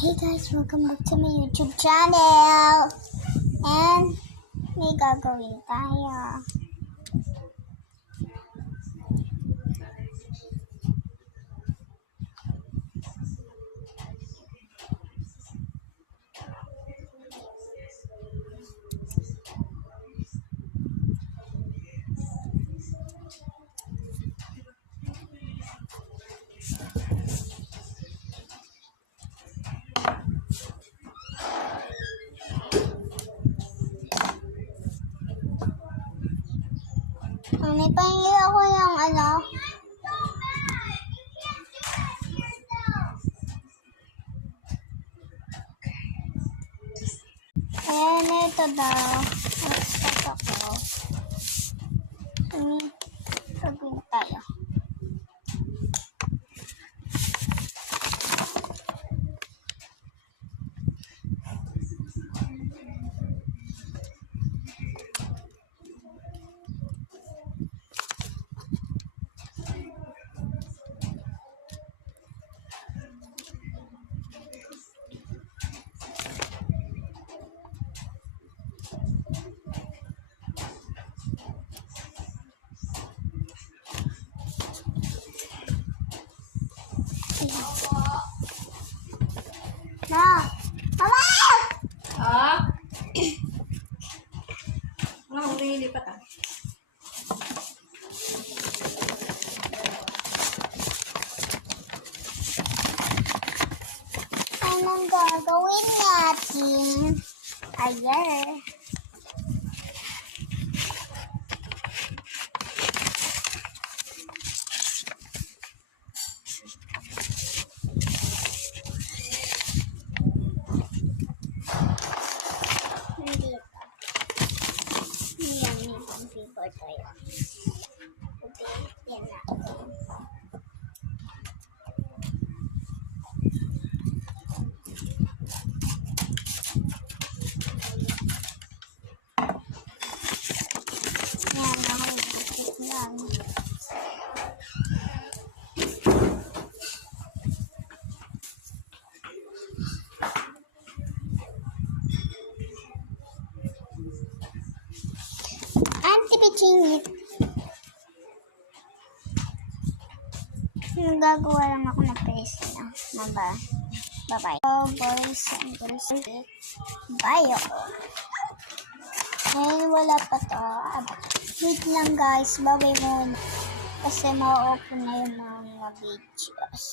Hey guys, welcome back to my YouTube channel. And may gagawin tayo. May pahingi ako yung ito daw. Nag-start ako. Gagawin tayo. Ma! Mama! Ano, nililipat ah. Anong gagawin natin? Ayan. Keyboard ko yun. Yan na. Yan, nakahigit lang. Anti-pitching it. Nagagawa lang ako ng paste na. Bye-bye. Boys and girls. Bye. Ngayon wala pa to. Wait lang guys. Bye-bye muna. Kasi ma-open na yung mga videos.